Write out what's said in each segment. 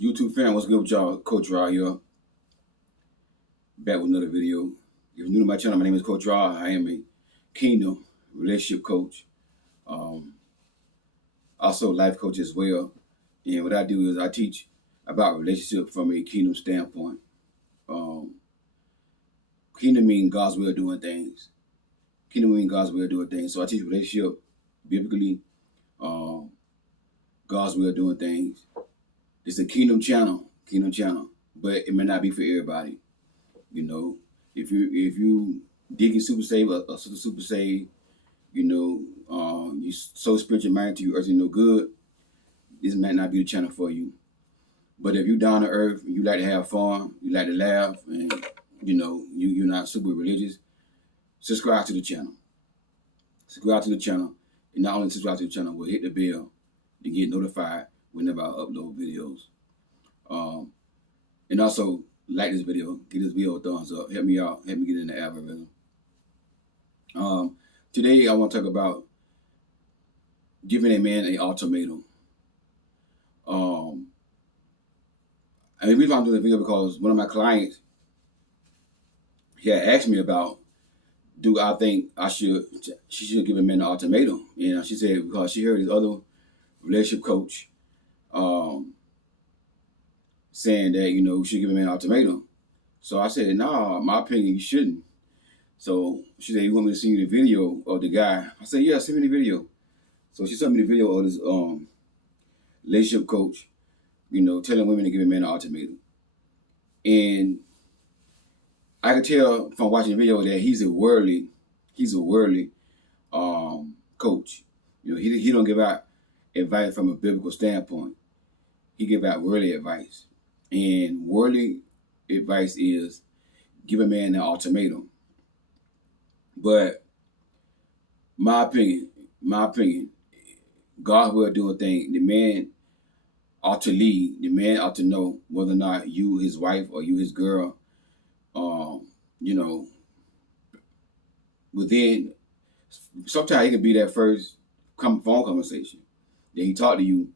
YouTube fam, what's good with y'all? Coach Raw here, back with another video. If you're new to my channel, my name is Coach Raw. I am a Kingdom relationship coach, um, also a life coach as well. And what I do is I teach about relationship from a Kingdom standpoint. Um, Kingdom means God's way of doing things. Kingdom means God's way of doing things. So I teach relationship biblically, um, God's way of doing things. It's a Kingdom channel, but it may not be for everybody. You know, if you deacon super saved or sister super saved, you so spiritual minded to you earthly no good, this might not be the channel for you. But if you down to earth, you like to have fun, you like to laugh, and you're not super religious, subscribe to the channel. Subscribe to the channel, and not only subscribe to the channel, but hit the bell to get notified whenever I upload videos. And also like this video, give this video a thumbs up, help me out, help me get in the algorithm. Today I want to talk about giving a man an ultimatum. The reason I'm doing the video because one of my clients, he had asked me about, do I think she should give a man an ultimatum? And she said because she heard his other relationship coach saying that we should give a man an ultimatum. So I said, nah, my opinion, you shouldn't. So she said, you want me to send you the video of the guy? I said, yeah, send me the video. So she sent me the video of this relationship coach, telling women to give a man an ultimatum. And I could tell from watching the video that he's a worldly coach. He don't give out advice from a biblical standpoint. He give out worldly advice. And worldly advice is give a man an ultimatum. But my opinion, God will do a thing. The man ought to lead. The man ought to know whether or not you, his wife, or you, his girl, within, sometimes it could be that first phone conversation that he talked to you.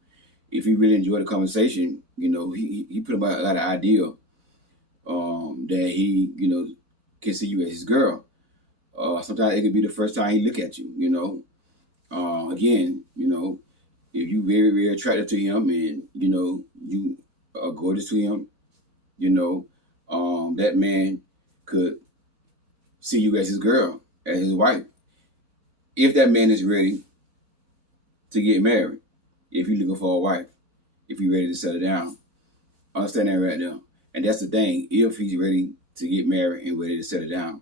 If he really enjoyed the conversation, he put about a lot of idea that he, can see you as his girl. Sometimes it could be the first time he look at you, again, if you very, very attracted to him and, you are gorgeous to him, that man could see you as his girl, as his wife. If that man is ready to get married, if you're looking for a wife, if you're ready to settle down, understand that right now. And that's the thing. If he's ready to get married and ready to settle down,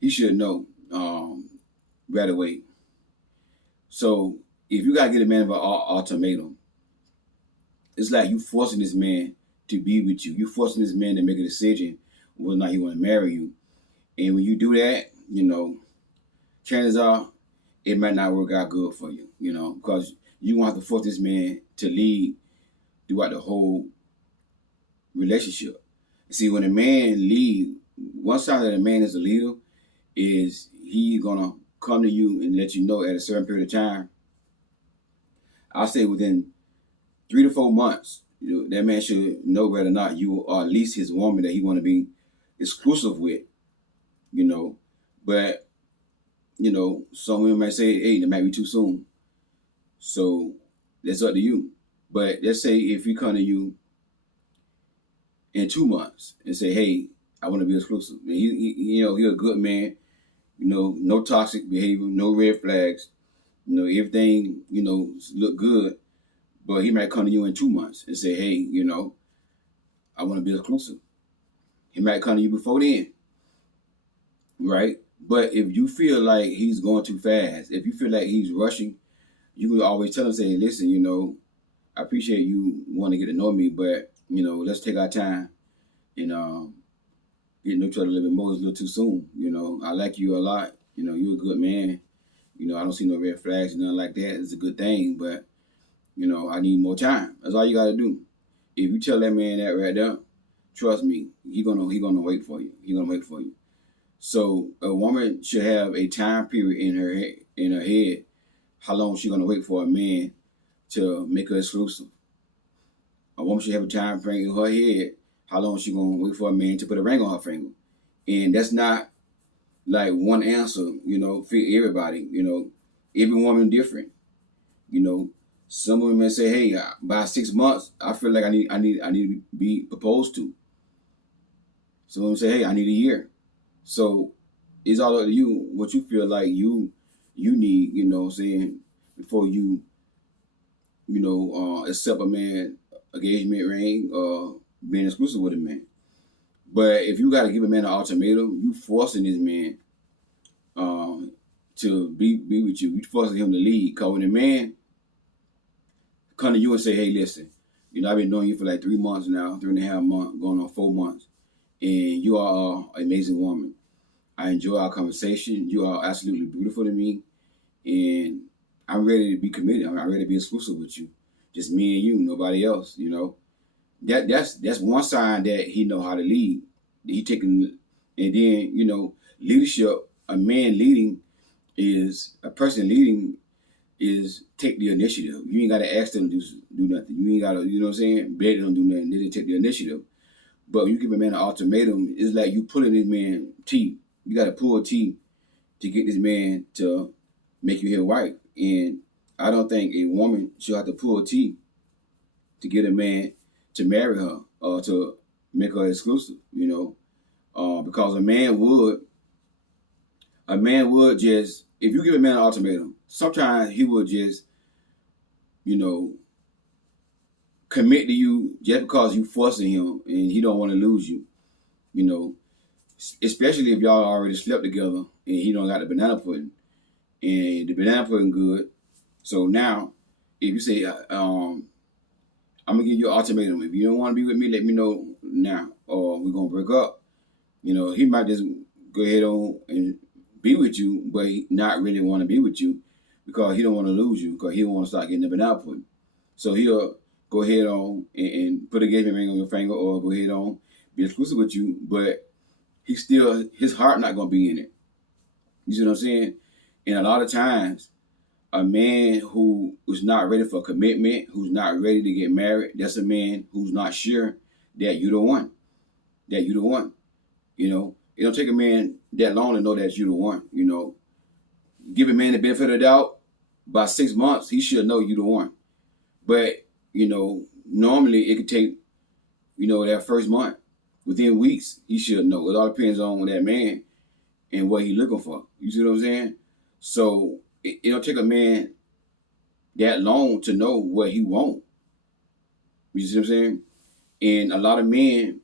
he should know right away. So if you gotta get a man of an ultimatum, it's like you forcing this man to be with you. You forcing this man to make a decision whether or not he want to marry you. And when you do that, chances are it might not work out good for you, because you want to have to force this man to lead throughout the whole relationship. See, when a man lead, one sign that a man is a leader is he gonna come to you and let you know at a certain period of time. I'll say within 3 to 4 months, that man should know whether or not you are at least his woman that he want to be exclusive with, But, some women might say, hey, that might be too soon. So that's up to you. But let's say if he come to you in 2 months and say, hey, I want to be exclusive. And he's a good man, no toxic behavior, no red flags, everything, look good. But he might come to you in 2 months and say, hey, I want to be exclusive. He might come to you before then, right? But if you feel like he's going too fast, if you feel like he's rushing, you can always tell him, say, listen, I appreciate you want to get to know me, but, let's take our time and get to know each other a little bit more. It's a little too soon. I like you a lot. You're a good man. I don't see no red flags or nothing like that. It's a good thing, but, I need more time. That's all you got to do. If you tell that man that right there, trust me, he gonna wait for you. He gonna wait for you. So a woman should have a time period in her head, how long she gonna wait for a man to make her exclusive. A woman should have a time frame in her head how long she gonna wait for a man to put a ring on her finger. And that's not like one answer, fit everybody. Every woman different. You know, some women may say, "Hey, by 6 months, I feel like I need to be proposed to." Some women say, "Hey, I need a year." So it's all up to you what you feel like you need. What I'm saying, before accept a man engagement ring or being exclusive with a man. But if you got to give a man an ultimatum, you forcing this man to be with you. You forcing him to lead. Cause when a man come to you and say, "Hey, listen, I've been knowing you for like 3 months now, 3.5 months, going on 4 months, and you are an amazing woman. I enjoy our conversation. You are absolutely beautiful to me, and I'm ready to be committed. I'm ready to be exclusive with you, just me and you, nobody else." That's one sign that he know how to lead. He taking, and then leadership. A man leading is a person leading is take the initiative. You ain't got to ask them to do nothing. You ain't got to, what I'm saying, beg them to do nothing. They just take the initiative. But when you give a man an ultimatum, it's like you pulling this man teeth. You got to pull teeth to get this man to make you his wife. And I don't think a woman should have to pull teeth to get a man to marry her or to make her exclusive. Because a man would just, if you give a man an ultimatum, sometimes he will just, you know, commit to you just because you forcing him and he don't want to lose you. You know, especially if y'all already slept together and he don't got the banana pudding and the banana pudding good. So now, if you say, I'm gonna give you an ultimatum. If you don't want to be with me, let me know now, or we're gonna break up. He might just go ahead on and be with you, but he not really want to be with you because he don't want to lose you because he don't want to start getting the banana pudding. So he'll go ahead on and put a engagement ring on your finger, or go ahead on be exclusive with you, but his heart not gonna be in it. You see what I'm saying? And a lot of times, a man who is not ready for commitment, who's not ready to get married, that's a man who's not sure that you the one. That you the one. It don't take a man that long to know that you the one. Give a man the benefit of the doubt. By 6 months, he should know you the one. But normally it could take that first month. Within weeks, he should know. It all depends on that man and what he looking for. You see what I'm saying? So it don't take a man that long to know what he want. You see what I'm saying? And a lot of men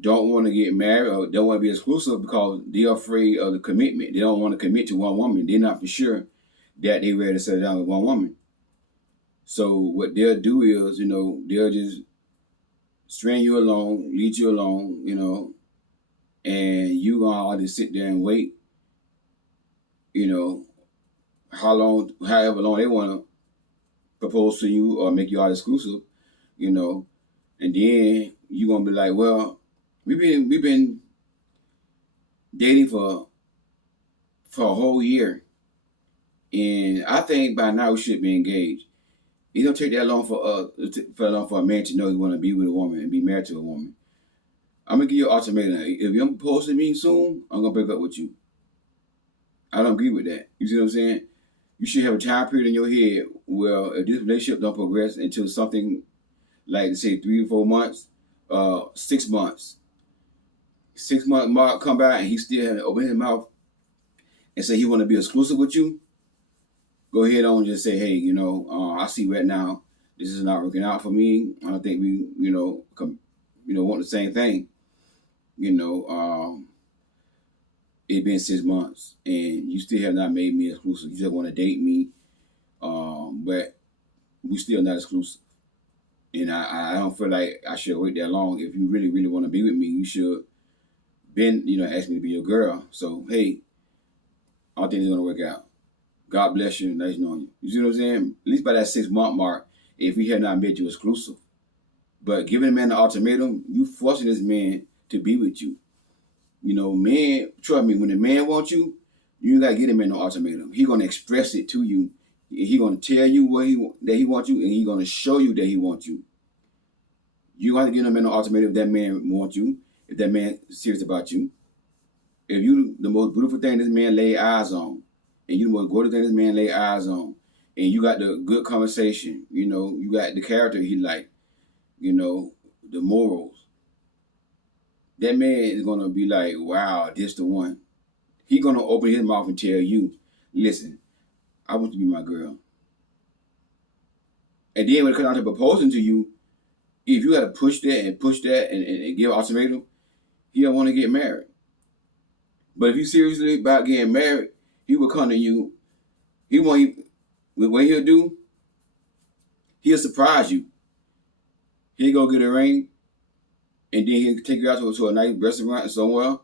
don't want to get married or don't want to be exclusive because they're afraid of the commitment. They don't want to commit to one woman. They're not for sure that they're ready to settle down with one woman. So what they'll do is, they'll just string you along, lead you along, and you gonna just sit there and wait, however long they want to propose to you or make you all exclusive, and then you gonna be like, well, we've been dating for a whole year, and I think by now we should be engaged. It don't take that long for a man to know he want to be with a woman and be married to a woman. I'm gonna give you an ultimatum. If you don't propose to me soon, I'm gonna break up with you. I don't agree with that. You see what I'm saying? You should have a time period in your head where if this relationship don't progress until something like, say, 3 or 4 months, 6 months. 6 month mark come by and he still had to open his mouth and say he want to be exclusive with you. Go ahead on and just say, hey, I see right now this is not working out for me. I don't think we, want the same thing. It's been 6 months and you still have not made me exclusive. You just want to date me, but we still not exclusive. And I don't feel like I should wait that long. If you really, really want to be with me, you should been, ask me to be your girl. So, hey, I don't think it's going to work out. God bless you. Nice knowing you. You see what I'm saying? At least by that 6 month mark, if we have not made you exclusive. But giving a man an ultimatum, you forcing this man to be with you. Man, trust me, when a man wants you, you ain't got to get him in no ultimatum. He going to express it to you He gonna tell you that he wants you, and he gonna show you that he wants you. You don't have to give no man no ultimatum if that man wants you, if that man is serious about you. If you the most beautiful thing this man lay eyes on, and you the most gorgeous thing this man lay eyes on, and you got the good conversation, you got the character he like, the morals, that man is gonna be like, wow, this the one. He gonna open his mouth and tell you, listen, I want you to be my girl. And then when it comes down to proposing to you, if you got to push that and give an ultimatum, he don't want to get married. But if you seriously about getting married, he will come to you. He want you. What he'll do, he'll surprise you. He'll go get a ring, and then he'll take you out to a nice restaurant somewhere,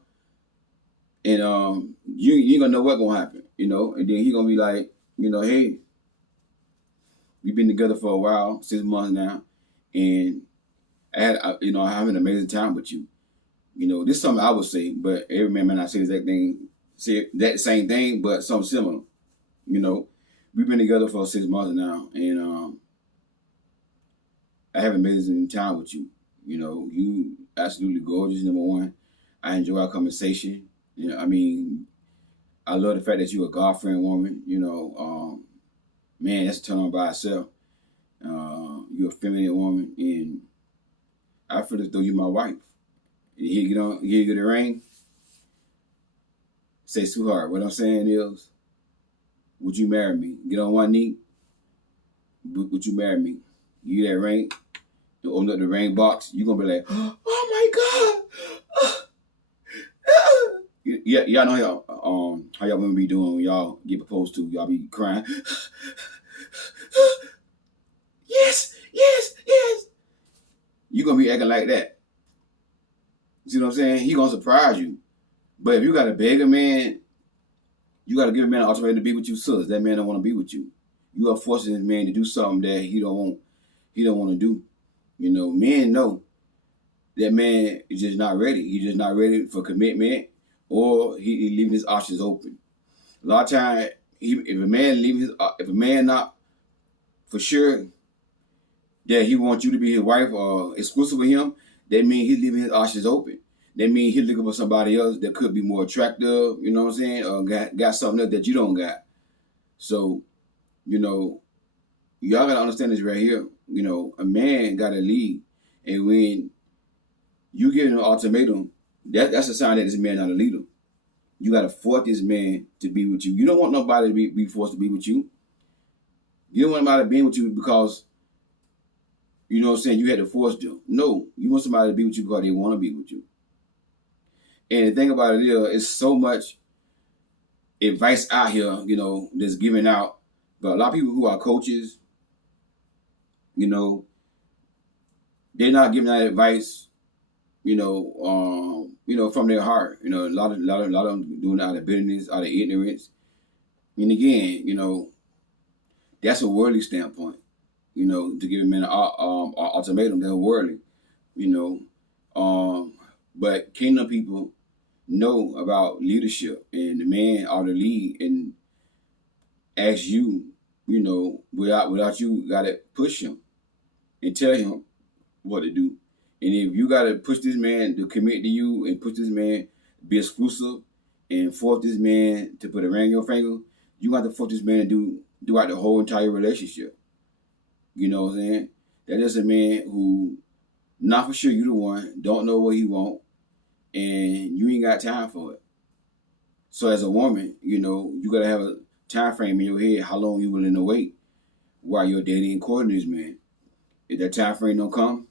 and you ain't gonna know what's gonna happen, And then he gonna be like, hey, we've been together for a while, 6 months now, and I'm having an amazing time with you. This is something I would say, but every man may not say that same thing, but something similar. We've been together for 6 months now, and I have an amazing time with you. You absolutely gorgeous, number one. I enjoy our conversation. I love the fact that you're a God-fearing woman. Man, that's a turn on by itself. You're a feminine woman, and I feel as though you're my wife. He'll get a ring. Say, sweetheart, what I'm saying is, would you marry me? Get on one knee. Would you marry me? You get that ring, you open up the ring box, you're going to be like, oh my God. Y'all know how y'all women be doing when y'all get proposed to. Y'all be crying. Yes, yes, yes. You're going to be acting like that. You see what I'm saying? He going to surprise you. But if you got to beg a man, you got to give a man an ultimatum to be with you, sis. That man don't want to be with you. You are forcing this man to do something that he don't want to do. Men know that man is just not ready. He's just not ready for commitment, or he leaving his options open. A lot of times, if a man not for sure that he wants you to be his wife or exclusive with him, that means he's leaving his options open. That means he's looking for somebody else that could be more attractive, you know what I'm saying, or got something else that you don't got. So, y'all gotta understand this right here. A man gotta lead, and when you give him an ultimatum, that's a sign that this man not a leader. You gotta force this man to be with you. You don't want nobody to be forced to be with you. You don't want nobody to be with you because, you had to force them. No, you want somebody to be with you because they want to be with you. And the thing about it is, it's so much advice out here, that's given out. But a lot of people who are coaches, they're not giving that advice, from their heart. A lot of them doing it out of bitterness, out of ignorance. And again, that's a worldly standpoint. To give a man an ultimatum, they're worldly. But kingdom people know about leadership, and the man ought to lead and ask you, without you gotta push him and tell him what to do. And if you gotta push this man to commit to you and push this man be exclusive and force this man to put a ring on your finger, you got to force this man to do throughout the whole entire relationship. You know what I'm saying? That is a man who not for sure you the one, don't know what he want, and you ain't got time for it. So as a woman, you gotta have a time frame in your head how long you willing to wait while you're dating and courting this man. If that time frame don't come,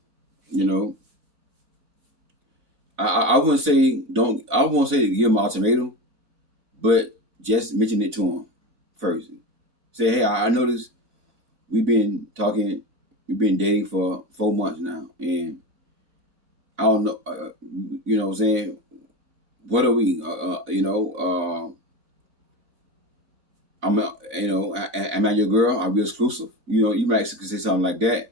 I wouldn't say I won't say to give him an ultimatum, but just mention it to him first. Say, hey, I noticed we've been dating for 4 months now, and I don't know, you know what I'm saying? What are we? Am I your girl? Are we exclusive? You might say something like that,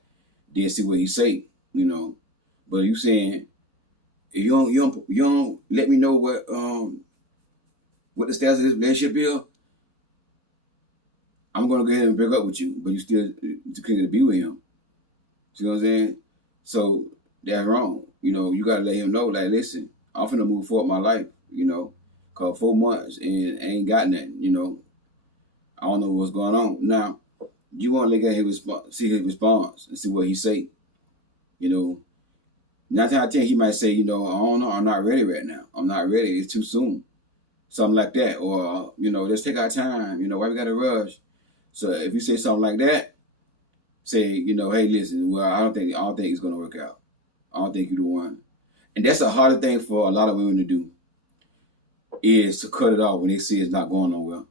then see what he say. But you saying, if you don't let me know what the status of this relationship is, I'm gonna go ahead and break up with you, but you still continue to be with him. See what I'm saying? So that's wrong. You gotta let him know, like, listen, I'm finna move forward my life, cause 4 months and ain't got nothing, I don't know what's going on. Now, you wanna look at see his response and see what he say. You know, 9 times out of 10, he might say, I don't know, I'm not ready right now. I'm not ready. It's too soon. Something like that. Or, let's take our time. Why we got to rush? So if you say something like that, say, hey, listen, well, I don't think it's going to work out. I don't think you're the one. And that's a harder thing for a lot of women to do, is to cut it off when they see it's not going nowhere.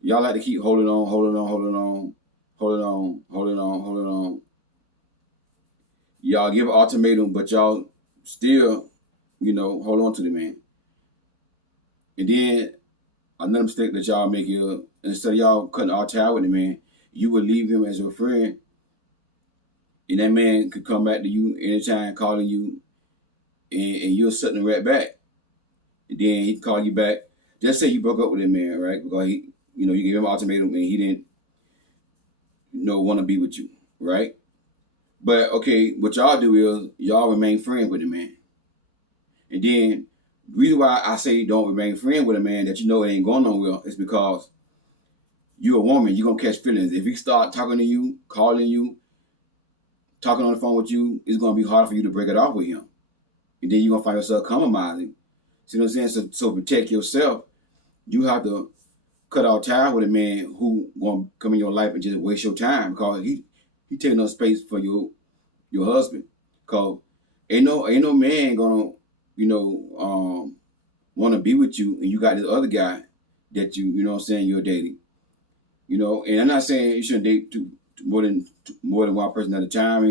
Y'all like to keep holding on, holding on, holding on, holding on, holding on, holding on. Y'all give an ultimatum, but y'all still, hold on to the man. And then another mistake that y'all make is, instead of y'all cutting all tie with the man, you would leave him as your friend, and that man could come back to you anytime, calling you, and you're sitting right back. And then he'd call you back. Just say you broke up with that man, right? Because you gave him an ultimatum and he didn't, want to be with you, right? But okay, what y'all do is y'all remain friends with the man. And then the reason why I say don't remain friends with a man that it ain't going nowhere is because you a woman, you're going to catch feelings. If he start talking to you, calling you, talking on the phone with you, it's going to be hard for you to break it off with him. And then you're going to find yourself compromising. See what I'm saying? So protect yourself, you have to cut out ties with a man who going to come in your life and just waste your time, because he taking up space for your husband. Because ain't no man going to, want to be with you, and you got this other guy that you're dating. And I'm not saying you shouldn't date more than one person at a time. I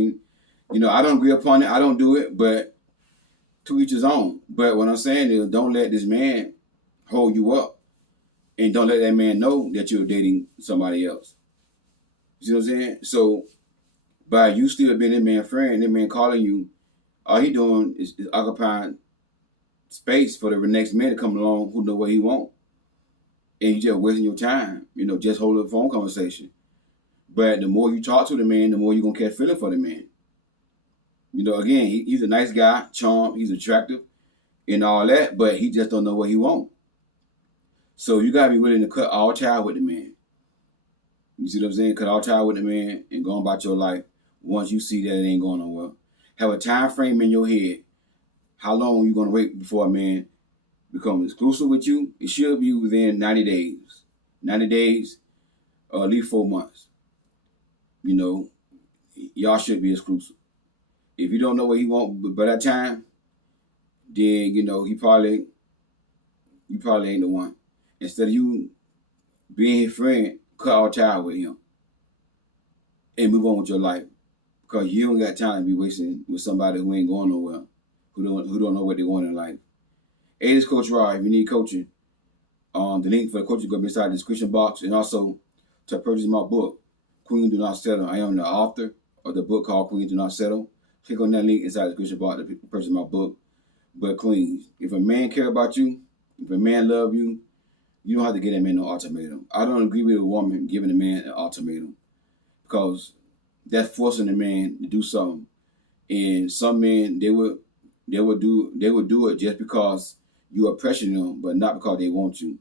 mean, I don't agree upon it. I don't do it, but to each his own. But what I'm saying is, don't let this man hold you up, and don't let that man know that you're dating somebody else. You see what I'm saying? So by you still being that man's friend, that man calling you, all he doing is occupying space for the next man to come along who know what he want. And you just wasting your time, just holding a phone conversation. But the more you talk to the man, the more you're going to catch feeling for the man. Again, he's a nice guy, charm, he's attractive and all that, but he just don't know what he want. So you got to be willing to cut all tie with the man. You see what I'm saying? Cut all tie with the man and go about your life once you see that it ain't going nowhere. Have a time frame in your head. How long you going to wait before a man becomes exclusive with you? It should be within 90 days. 90 days or at least 4 months. Y'all should be exclusive. If you don't know what he want by that time, then he probably ain't the one. Instead of you being his friend, cut all tie with him and move on with your life, because you don't got time to be wasting with somebody who ain't going nowhere, who don't know what they want in life. Hey, this is Coach Rod. If you need coaching, the link for the coaching is going to be inside the description box, and also to purchase my book, Queen Do Not Settle. I am the author of the book called Queen Do Not Settle. Click on that link inside the description box to purchase my book. But queens, if a man care about you, if a man love you, you don't have to get that man no ultimatum. I don't agree with a woman giving a man an ultimatum, because that's forcing a man to do something. And some men, they would do it just because you are pressuring them, but not because they want you.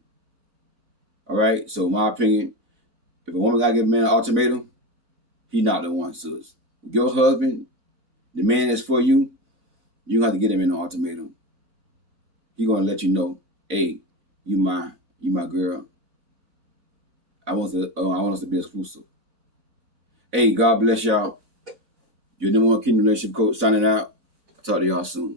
All right. So my opinion, if a woman gotta give a man an ultimatum, he not the one, sis. Your husband, the man that's for you, you don't have to get him an ultimatum. He gonna let you know, hey, you my girl. I want us to be exclusive. Hey, God bless y'all. Your number one kingdom relationship coach signing out. Talk to y'all soon.